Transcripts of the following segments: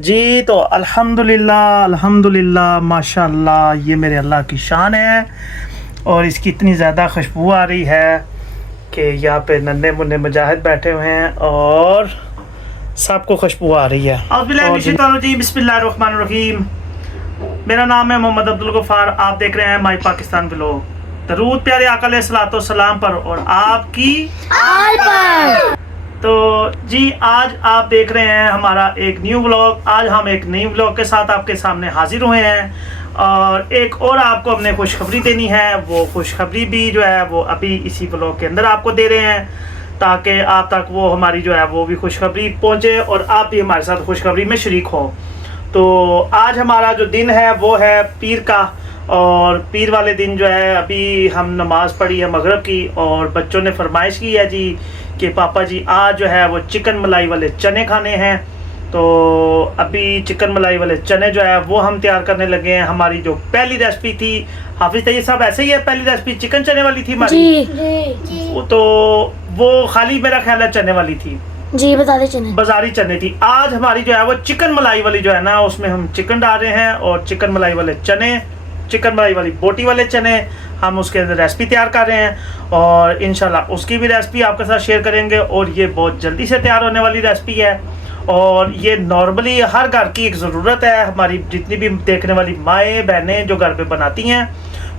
जी तो अल्हम्दुलिल्लाह अल्हम्दुलिल्लाह माशाअल्लाह, ये मेरे अल्लाह की शान है और इसकी इतनी ज़्यादा खुशबू आ रही है कि यहाँ पे नन्हे मुन्ने मुजाहिद बैठे हुए हैं और सबको खुशबू आ रही है। जी बिस्मिल्लाहिर्रहमानिर्रहीम। मेरा नाम है मोहम्मद अब्दुल गफ्फार। आप देख रहे हैं माई पाकिस्तान व्लॉग। दरूद प्यारे आका अलैहिस्सलातो सलाम पर और आपकी आल पर। तो जी आज आप देख रहे हैं हमारा एक न्यू व्लॉग। आज हम एक नई व्लॉग के साथ आपके सामने हाजिर हुए हैं और एक और आपको हमने खुशखबरी देनी है। वो खुशखबरी भी जो है वो अभी इसी व्लॉग के अंदर आपको दे रहे हैं ताकि आप तक वो हमारी जो है वो भी खुशखबरी पहुंचे और आप भी हमारे साथ खुशखबरी में शरीक हो। तो आज हमारा जो दिन है वो है पीर का और पीर वाले दिन जो है अभी हम नमाज़ पढ़ी है मगरिब की और बच्चों ने फरमाइश की है जी कि पापा जी आज जो है वो चिकन मलाई वाले चने खाने हैं। तो अभी चिकन मलाई वाले चने जो है वो हम तैयार करने लगे हैं। हमारी जो पहली रेसिपी थी, हाफिज तैयब साहब ऐसे ही है, पहली रेसिपी चिकन चने वाली थी हमारी जी। तो वो खाली मेरा ख्याल है चने वाली थी जी, बाजारी चने थी। आज हमारी जो है वो चिकन मलाई वाली जो है ना, उसमें हम चिकन डाल रहे हैं और चिकन मलाई वाले चने, चिकन मलाई वाली बोटी वाले चने हम उसके अंदर रेसिपी तैयार कर रहे हैं और इंशाल्लाह उसकी भी रेसिपी आपके साथ शेयर करेंगे। और ये बहुत जल्दी से तैयार होने वाली रेसिपी है और ये नॉर्मली हर घर की एक ज़रूरत है। हमारी जितनी भी देखने वाली माएँ बहनें जो घर पे बनाती हैं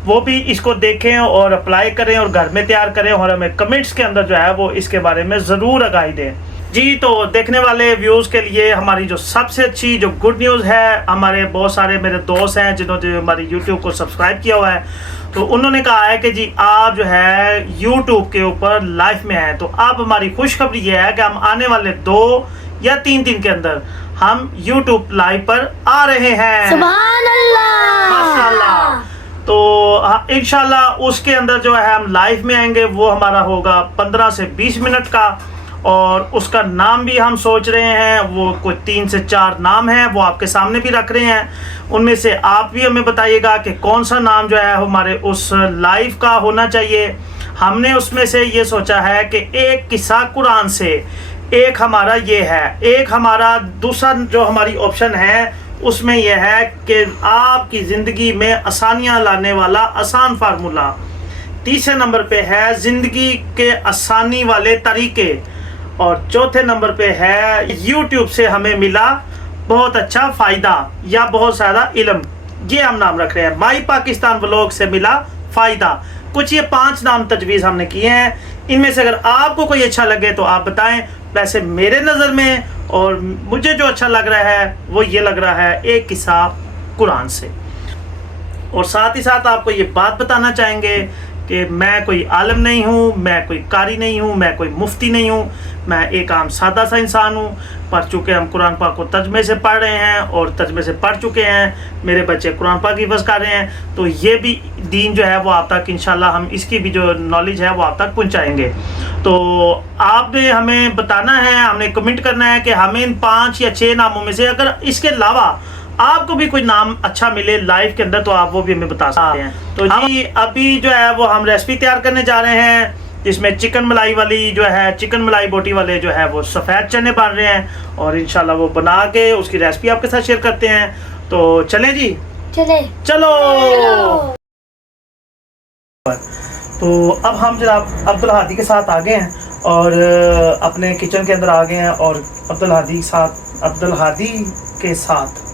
वो भी इसको देखें और अप्लाई करें और घर में तैयार करें और हमें कमेंट्स के अंदर जो है वो इसके बारे में ज़रूर आगाही दें जी। तो देखने वाले व्यूज़ के लिए हमारी जो सबसे अच्छी जो गुड न्यूज़ है, हमारे बहुत सारे मेरे दोस्त हैं जिन्होंने हमारी यूट्यूब को सब्सक्राइब किया हुआ है, तो उन्होंने कहा है कि जी आप जो है यूट्यूब के ऊपर लाइव में हैं। तो अब हमारी खुशखबरी ये है कि हम आने वाले 2 या 3 दिन के अंदर हम यूट्यूब लाइव पर आ रहे हैं। सुभान अल्लाह माशाअल्लाह। तो इंशाल्लाह उसके अंदर जो है हम लाइव में आएंगे, वो हमारा होगा 15 से 20 मिनट का और उसका नाम भी हम सोच रहे हैं, वो कोई 3 से 4 नाम है, वो आपके सामने भी रख रहे हैं। उनमें से आप भी हमें बताइएगा कि कौन सा नाम जो है हमारे उस लाइव का होना चाहिए। हमने उसमें से ये सोचा है कि एक किस्सा कुरान से, एक हमारा ये है, एक हमारा दूसरा जो हमारी ऑप्शन है उसमें यह है कि आपकी ज़िंदगी में आसानियाँ लाने वाला आसान फार्मूला। तीसरे नंबर पे है ज़िंदगी के आसानी वाले तरीके और चौथे नंबर पे है YouTube से हमें मिला बहुत अच्छा फ़ायदा या बहुत ज़्यादा इल्म। ये हम नाम रख रहे हैं, माई पाकिस्तान व्लॉग से मिला फ़ायदा। कुछ ये 5 नाम तजवीज़ हमने किए हैं। इनमें से अगर आपको कोई अच्छा लगे तो आप बताएं। वैसे मेरे नज़र में और मुझे जो अच्छा लग रहा है वो ये लग रहा है एक किस्सा कुरान से। और साथ ही साथ आपको ये बात बताना चाहेंगे कि मैं कोई आलम नहीं हूँ, मैं कोई कारी नहीं हूँ, मैं कोई मुफ्ती नहीं हूँ, मैं एक आम सादा सा इंसान हूँ। पर चूँकि हम कुरान पाक को तर्जमे से पढ़ रहे हैं और तर्जमे से पढ़ चुके हैं, मेरे बच्चे कुरान पाक की हिफ़्ज़ कर रहे हैं, तो ये भी दीन जो है वो आप तक इंशाल्लाह हम इसकी भी जो नॉलेज है वो आप तक पहुँचाएँगे। तो आपने हमें बताना है, हमने कमेंट करना है कि हमें इन 5 या 6 नामों में से अगर इसके अलावा आपको भी कोई नाम अच्छा मिले लाइव के अंदर तो आप वो भी हमें बता सकते हैं। तो जी अभी जो है वो हम रेसिपी तैयार करने जा रहे हैं जिसमें चिकन मलाई वाली जो है, चिकन मलाई बोटी वाले जो है वो सफ़ेद चने बन रहे हैं और इंशाल्लाह वो बना के उसकी रेसिपी आपके साथ शेयर करते हैं। तो चलें जी, चलो। तो अब हम जनाब अब्दुल हादी के साथ आ गए हैं और अपने किचन के अंदर आ गए हैं और अब्दुल हादी के साथ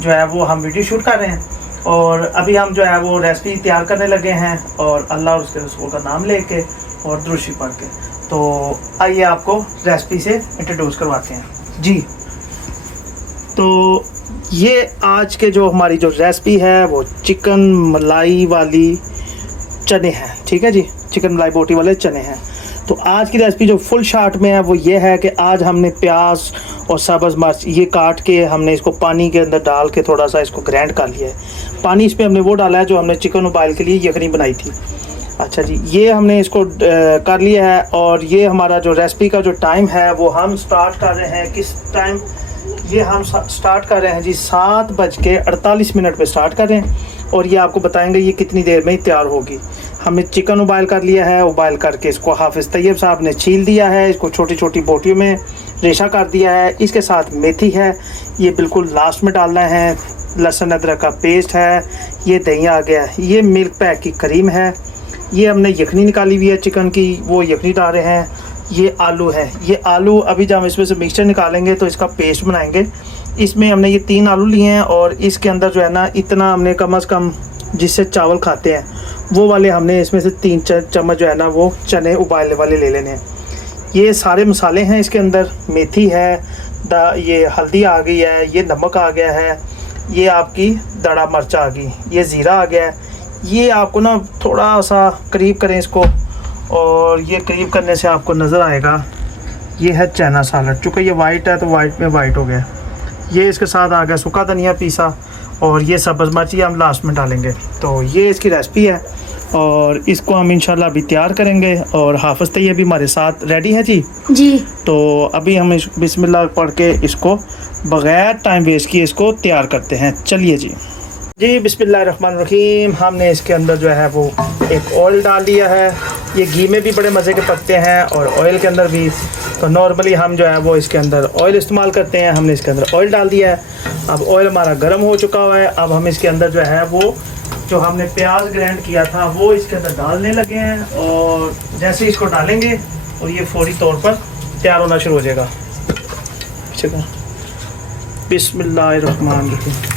जो है वो हम वीडियो शूट कर रहे हैं और अभी हम जो है वो रेसिपी तैयार करने लगे हैं और अल्लाह और उसके रसूल का नाम लेके और दुरूशी पढ़ के। तो आइए आपको रेसिपी से इंट्रोड्यूस करवाते हैं जी। तो ये आज के जो हमारी जो रेसिपी है वो चिकन मलाई वाली चने हैं, ठीक है जी, चिकन मलाई बोटी वाले चने हैं। तो आज की रेसिपी जो फुल शॉर्ट में है वो ये है कि आज हमने प्याज और सब्ज़ मिर्च ये काट के हमने इसको पानी के अंदर डाल के थोड़ा सा इसको ग्राइंड कर लिया है। पानी इसमें हमने वो डाला है जो हमने चिकन उबाल के लिए यखनी बनाई थी। अच्छा जी, ये हमने इसको कर लिया है और ये हमारा जो रेसिपी का जो टाइम है वो हम स्टार्ट कर रहे हैं। किस टाइम ये हम स्टार्ट कर रहे हैं जी, 7:48 पे स्टार्ट कर रहे हैं और ये आपको बताएंगे ये कितनी देर में तैयार होगी। हमने चिकन उबाइल कर लिया है, उबाइल करके इसको हाफिज़ तैयब साहब ने छील दिया है, इसको छोटी छोटी बोटियों में रेशा कर दिया है। इसके साथ मेथी है, ये बिल्कुल लास्ट में डालना है। लहसुन अदरक का पेस्ट है, ये दही आ गया, ये मिल्क पैक की क्रीम है, ये हमने यखनी निकाली हुई है चिकन की, वो यखनी डाल रहे हैं। ये आलू है, ये आलू अभी जब हम इसमें से मिक्सचर निकालेंगे तो इसका पेस्ट बनाएंगे। इसमें हमने ये 3 आलू लिए हैं और इसके अंदर जो है ना इतना हमने कम से कम जिससे चावल खाते हैं वो वाले हमने इसमें से 3 चम्मच जो है ना वो चने उबालने वाले ले लेने हैं। ये सारे मसाले हैं इसके अंदर, मेथी है, ये हल्दी आ गई है, ये नमक आ गया है, ये आपकी दड़ा मिर्च आ गई, ये ज़ीरा आ गया है। ये आपको ना थोड़ा सा करीब करें इसको, और ये करीब करने से आपको नज़र आएगा ये है चना सालड। चूँकि ये वाइट है तो वाइट में वाइट हो गया। ये इसके साथ आ गया सूखा धनिया पीसा, और ये सब्ज़ मिर्ची हम लास्ट में डालेंगे। तो ये इसकी रेसिपी है और इसको हम इंशाल्लाह अभी तैयार करेंगे। और हाफ़िज़ तैयब भी हमारे साथ रेडी है जी। तो अभी हम इस बिस्मिल्लाह पढ़ के इसको बग़ैर टाइम वेस्ट किए इसको तैयार करते हैं। चलिए जी बिस्मिल्लाहिर्रहमानिर्रहीम। हमने इसके अंदर जो है वो एक ऑयल डाल दिया है। ये घी में भी बड़े मज़े के पकते हैं और ऑयल के अंदर भी। तो नॉर्मली हम जो है वो इसके अंदर ऑयल इस्तेमाल करते हैं, हमने इसके अंदर ऑयल डाल दिया है। अब ऑयल हमारा गर्म हो चुका हुआ है। अब हम इसके अंदर जो है वो जो हमने प्याज ग्राइंड किया था वो इसके अंदर डालने लगे हैं, और जैसे इसको डालेंगे और ये फौरी तौर पर तैयार होना शुरू हो जाएगा। बिस्मिल्लाहिर्रहमानिर्रहीम।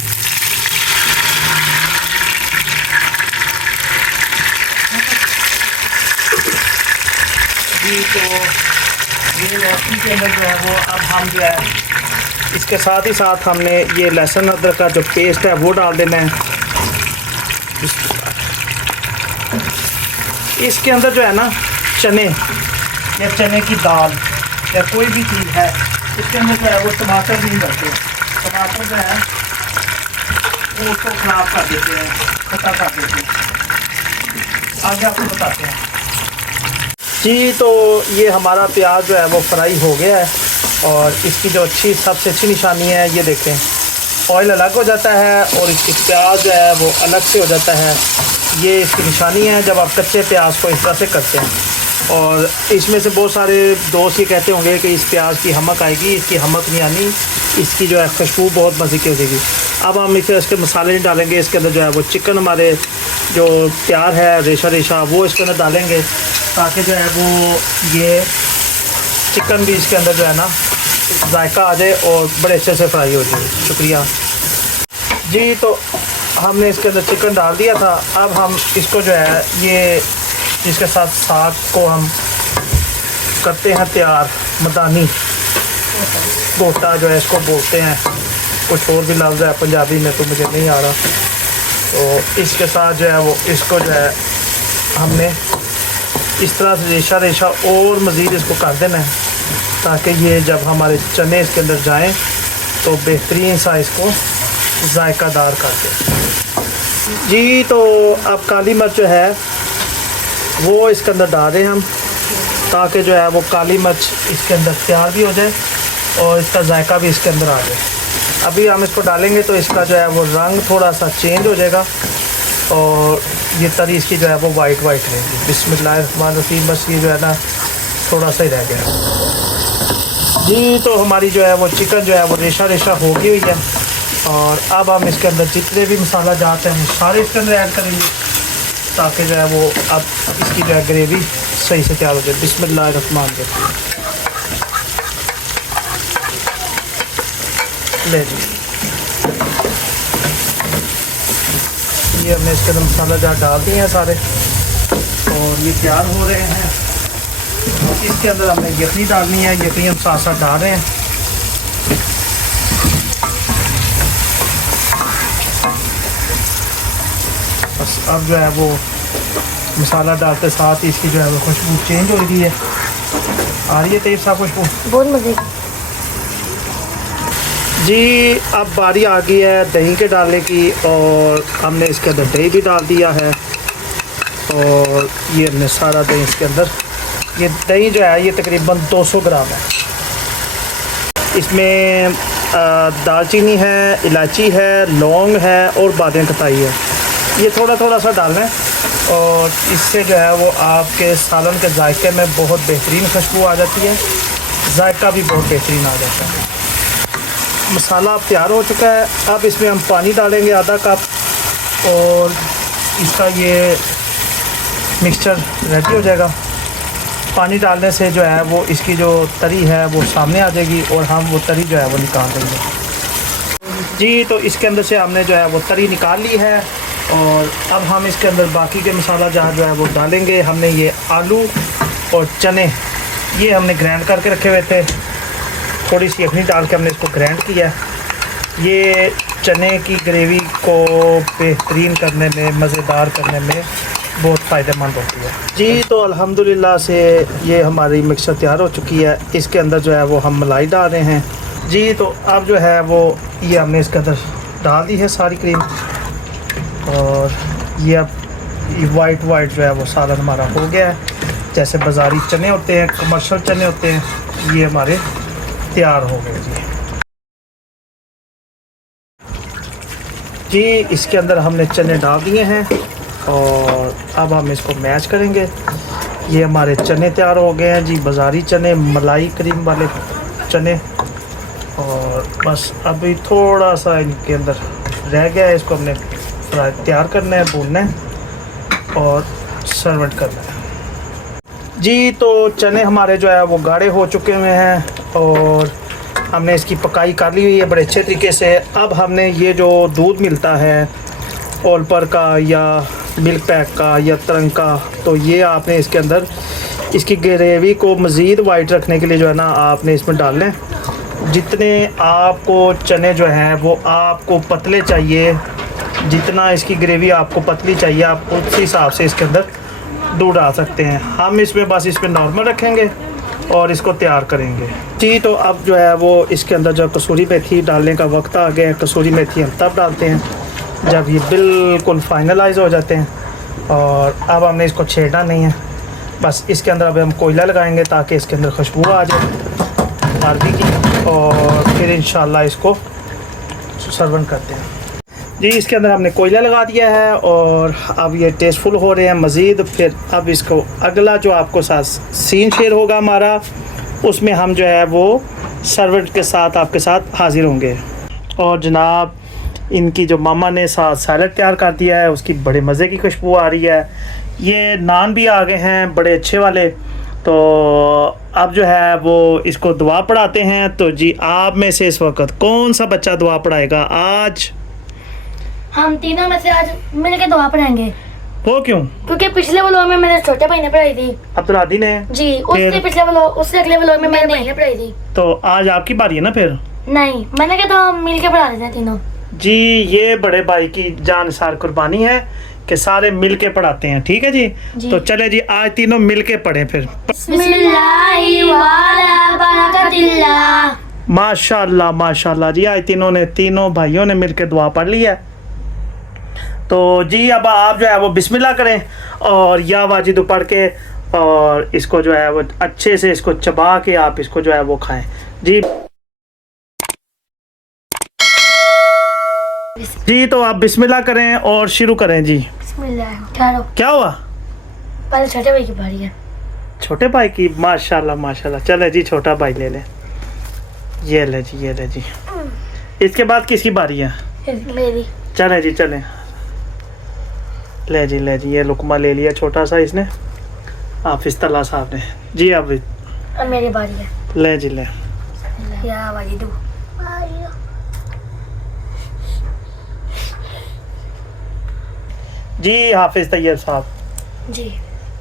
जी तो ये रेसिपी के अंदर जो है वो अब हम जो है इसके साथ ही साथ हमने ये लहसुन अदरक का जो पेस्ट है वो डाल देना है। इसके अंदर जो है ना चने या चने की दाल या कोई भी चीज़ है, इसके अंदर जो है वो टमाटर नहीं डलते। टमाटर जो है वो उसको ख़राब कर देते हैं, खट्टा कर देते हैं। आगे आपको बताते हैं जी। तो ये हमारा प्याज जो है वो फ्राई हो गया है, और इसकी जो सबसे अच्छी निशानी है ये देखें, ऑयल अलग हो जाता है और इसकी प्याज जो है वो अलग से हो जाता है। ये इसकी निशानी है जब आप कच्चे प्याज को इस तरह से करते हैं। और इसमें से बहुत सारे दोस्त ये कहते होंगे कि इस प्याज की हमक आएगी, इसकी हमक नहीं आनी, इसकी जो है खुशबू बहुत मज़े की हो जाएगी। अब हम इसके मसाले नहीं डालेंगे, इसके अंदर जो है वो चिकन हमारे जो तैयार है रेशा रेशा वो इसके अंदर डालेंगे, ताकि जो है वो ये चिकन भी इसके अंदर जो है ना जायका आ जाए और बड़े अच्छे से फ्राई हो जाए। शुक्रिया जी। तो हमने इसके अंदर चिकन डाल दिया था। अब हम इसको जो है ये इसके साथ साग को हम करते हैं तैयार। मदानी गोटा जो है इसको बोलते हैं, कुछ और भी लफ्ज़ है पंजाबी में तो मुझे नहीं आ रहा। तो इसके साथ जो है वो इसको जो है हमने इस तरह से रेशा रेशा और मज़ीद इसको कर देना है, ताकि ये जब हमारे चने इसके अंदर जाएं तो बेहतरीन सा इसको जायकादार कर दे जी। तो अब काली मिर्च जो है वो इसके अंदर डाल रहे हैं हम, ताकि जो है वो काली मिर्च इसके अंदर तैयार भी हो जाए और इसका जायका भी इसके अंदर आ जाए। अभी हम इसको डालेंगे तो इसका जो है वो रंग थोड़ा सा चेंज हो जाएगा और ये तरी इसकी जो है वो वाइट वाइट रहेगी। बिस्मिल्लाहिर्रहमानिर्रहीम। बस ये जो है ना थोड़ा सा ही रह गया जी। तो हमारी जो है वो चिकन जो है वो रेशा रेशा हो गई हुई है, और अब हम इसके अंदर जितने भी मसाला जाते हैं वो सारे इसके अंदर ऐड करेंगे, ताकि जो है वो अब इसकी जो है ग्रेवी सही से तैयार हो जाए। बिस्मिल्लाहिर्रहमानिर्रहीम। ले जी, ये हमने इसके अंदर मसाला जार डाल दिए हैं सारे, और ये तैयार हो रहे हैं। इसके अंदर हमने यखनी डालनी है, यखनी हम साथ साथ डाल रहे हैं। बस अब जो है वो मसाला डालते साथ ही इसकी जो है वो खुशबू चेंज हो रही है। आ रही है तेज सा खुशबू, बहुत मज़े जी। अब बारी आ गई है दही के डालने की, और हमने इसके अंदर दही भी डाल दिया है, और ये हमने सारा दही इसके अंदर, ये दही जो है ये तकरीबन 200 ग्राम है। इसमें दालचीनी है, इलायची है, लौंग है और बादाम कतई है। ये थोड़ा थोड़ा सा डालना है, और इससे जो है वो आपके सालन के जायके में बहुत बेहतरीन खुशबू आ जाती है। जायका भी बहुत बेहतरीन आ जाता है। मसाला अब तैयार हो चुका है। अब इसमें हम पानी डालेंगे आधा कप, और इसका ये मिक्सचर रेडी हो जाएगा। पानी डालने से जो है वो इसकी जो तरी है वो सामने आ जाएगी, और हम वो तरी जो है वो निकाल देंगे जी। तो इसके अंदर से हमने जो है वो तरी निकाल ली है, और अब हम इसके अंदर बाकी के मसाला जहाँ जो है वो डालेंगे। हमने ये आलू और चने ये हमने ग्राइंड करके रखे हुए थे, थोड़ी सी यखनी डाल के हमने इसको ग्राइंड किया। ये चने की ग्रेवी को बेहतरीन करने में, मज़ेदार करने में बहुत फ़ायदेमंद होती है जी। तो अल्हम्दुलिल्लाह से ये हमारी मिक्सर तैयार हो चुकी है। इसके अंदर जो है वो हम मलाई डाल रहे हैं जी। तो अब जो है वो ये हमने इसके अंदर डाल दी है सारी क्रीम, और ये अब वाइट जो है वो सालन हमारा हो गया है। जैसे बाज़ारी चने होते हैं, कमर्शियल चने होते हैं, ये हमारे तैयार हो गए जी। इसके अंदर हमने चने डाल दिए हैं, और अब हम इसको मैश करेंगे। ये हमारे चने तैयार हो गए हैं जी, बाज़ारी चने, मलाई क्रीम वाले चने। और बस अभी थोड़ा सा इनके अंदर रह गया है, इसको हमने फ्राई तैयार करना है, भूनना है और सर्व करना है जी। तो चने हमारे जो है वो गाढ़े हो चुके हुए हैं, और हमने इसकी पकाई कर ली हुई है बड़े अच्छे तरीके से। अब हमने ये जो दूध मिलता है ओलपर का या मिल्क पैक का या तरंग का, तो ये आपने इसके अंदर इसकी ग्रेवी को मज़ीद वाइट रखने के लिए जो है ना आपने इसमें डाल लें। जितने आपको चने जो हैं वो आपको पतले चाहिए, जितना इसकी ग्रेवी आपको पतली चाहिए, आप उस हिसाब से इसके अंदर दूध डाल सकते हैं। हम इसमें बस इसमें नॉर्मल रखेंगे और इसको तैयार करेंगे जी। तो अब जो है वो इसके अंदर जब कसूरी मेथी डालने का वक्त आ गया है, कसूरी मेथी हम तब डालते हैं जब ये बिल्कुल फाइनलाइज हो जाते हैं। और अब हमने इसको छेड़ना नहीं है, बस इसके अंदर अब हम कोयला लगाएंगे ताकि इसके अंदर खुशबू आ जाए अरबी की, और फिर इंशाल्लाह इसको सर्वन करते हैं जी। इसके अंदर हमने कोयला लगा दिया है, और अब ये टेस्टफुल हो रहे हैं मज़ीद। फिर अब इसको अगला जो आपको साथ सीन शेयर होगा हमारा, उसमें हम जो है वो सर्वेंट के साथ आपके साथ हाज़िर होंगे। और जनाब इनकी जो मामा ने साथ सैलड तैयार कर दिया है, उसकी बड़े मज़े की खुशबू आ रही है। ये नान भी आ गए हैं बड़े अच्छे वाले। तो अब जो है वो इसको दुआ पढ़ाते हैं। तो जी आप में से इस वक्त कौन सा बच्चा दुआ पढ़ाएगा आज? हम तीनों में से आज मिलके दुआ पढ़ाएंगे। वो क्यों? क्योंकि पिछले व्लॉग में मेरे छोटे भाई ने पढ़ाई थी, अब्दुल आदी ने जी। उससे पिछले व्लॉग, उससे अगले व्लॉग में मेरे भाई ने पढ़ाई थी। तो आज आपकी बारी है ना फिर? नहीं, मैंने कहा तो हम मिलके पढ़ा देते हैं तीनों जी। ये बड़े भाई की जानसार कुर्बानी है कि सारे मिलके पढ़ाते हैं, ठीक है जी। तो चले जी आज तीनों मिलके पढ़ें फिर। माशाल्लाह माशाल्लाह जी, आज तीनों भाइयों ने मिलके दुआ पढ़ ली है। तो जी अब आप जो है वो बिस्मिल्लाह करें और या वाजिदु पढ़ के, और इसको जो है वो अच्छे से इसको चबा के आप इसको जो है वो खाएं जी। जी तो आप बिस्मिल्लाह करें और शुरू करें जी। बिस्मिल्लाह। क्या हुआ? पहले छोटे भाई की बारी है। छोटे भाई की? माशाल्लाह माशाल्लाह। चले जी छोटा भाई ले ले, ये ले जी, ये ले जी। इसके बाद किसकी बारी है? मेरी। चले जी चले, ले जी ले जी। ये लुकमा ले लिया छोटा सा इसने, हाफिज तला साहब ने जी। अब मेरी बारी है, ले जी ले। या वाजिदु। जी हाफिज तैयब साहब जी।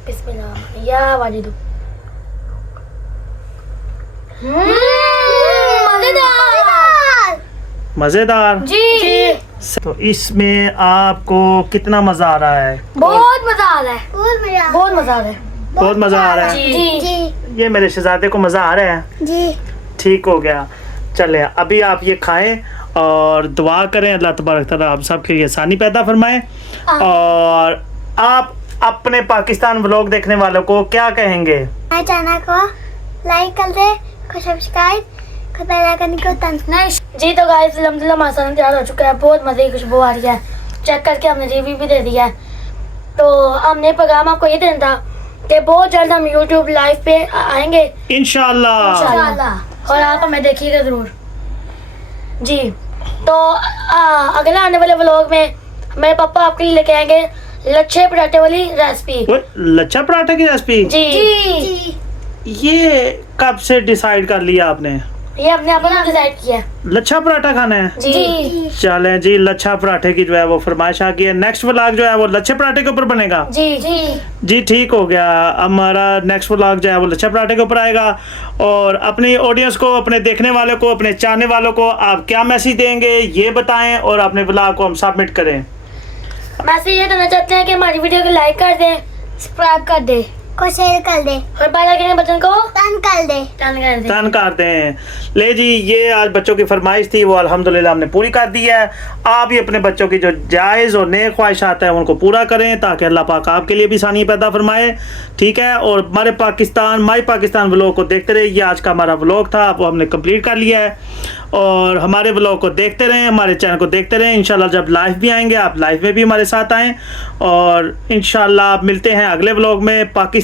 बिस्मिल्लाह या वाजिदु। मजेदार। मजेदार जी। तो इसमें आपको कितना मजा आ रहा है? बहुत मजा आ रहा है, बहुत मजा आ रहा है, बहुत मजा आ रहा है जी। ये मेरे शहजादे को मजा आ रहा है जी। ठीक हो गया। चले अभी आप ये खाएं और दुआ करें अल्लाह तबारक तआला आप सब के लिए आसानी पैदा फरमाए। और आप अपने पाकिस्तान व्लॉग देखने वालों को क्या कहेंगे? हमारे चैनल को लाइक कर दे, को सब्सक्राइब, को बेल आइकन को दबाना। जी तो गाइस अल्हम्दुलिल्लाह मसाला तैयार हो चुका है, बहुत मजे की खुशबू आ रही है। चेक करके हमने रिव्यू भी दे दिया है। तो हमने प्रोग्राम आपको ये देना था कि बहुत जल्द हम YouTube लाइव पे आएंगे इंशाल्लाह। इंशाल्लाह, और आप हमें देखिएगा जरूर जी। तो अगला आने वाले व्लॉग में मेरे पापा आपके लिए लेके आएंगे लच्छे पराठे वाली रेसिपी। ओए, लच्छा पराठे की रेसिपी जी, ये कब से डिसाइड कर लिया आपने? ये अपने आप ने डिसाइड किया है। लच्छा पराठा खाना है? जी चलें जी, लच्छा पराठे की जो है वो फरमाइश आ गई है। नेक्स्ट व्लॉग जो है वो लच्छे पराठे के ऊपर बनेगा। जी ठीक हो गया। हमारा नेक्स्ट व्लॉग जो है वो लच्छा पराठे के ऊपर आएगा। और अपनी ऑडियंस को, अपने देखने वालों को, अपने चाहने वालों को आप क्या मैसेज देंगे ये बताएं, और अपने व्लॉग को हम सबमिट करें। मैसेज ये करना चाहते हैं कि हमारी वीडियो को लाइक कर दें, सब्सक्राइब कर दें को शेयर कर दे, और बेल आइकन के बटन को टर्न कर दे। टर्न कर दें। ले जी, ये आज बच्चों की फरमाइश थी, वो अल्हम्दुलिल्लाह हमने पूरी कर दी है। आप भी अपने बच्चों की जो जायज़ और नेक ख्वाहिशात है उनको पूरा करें, ताकि अल्लाह पाक आपके लिए भी आसानी पैदा फरमाए। ठीक है, और हमारे पाकिस्तान माई पाकिस्तान व्लॉग को देखते रहिए। ये आज का हमारा व्लॉग था, वो हमने कंप्लीट कर लिया है। और हमारे व्लॉग को देखते रहें, हमारे चैनल को देखते रहें। इंशाल्लाह जब लाइव भी आएंगे, आप लाइव में भी हमारे साथ आएँ। और इंशाल्लाह मिलते हैं अगले व्लॉग में। पाकिस्तान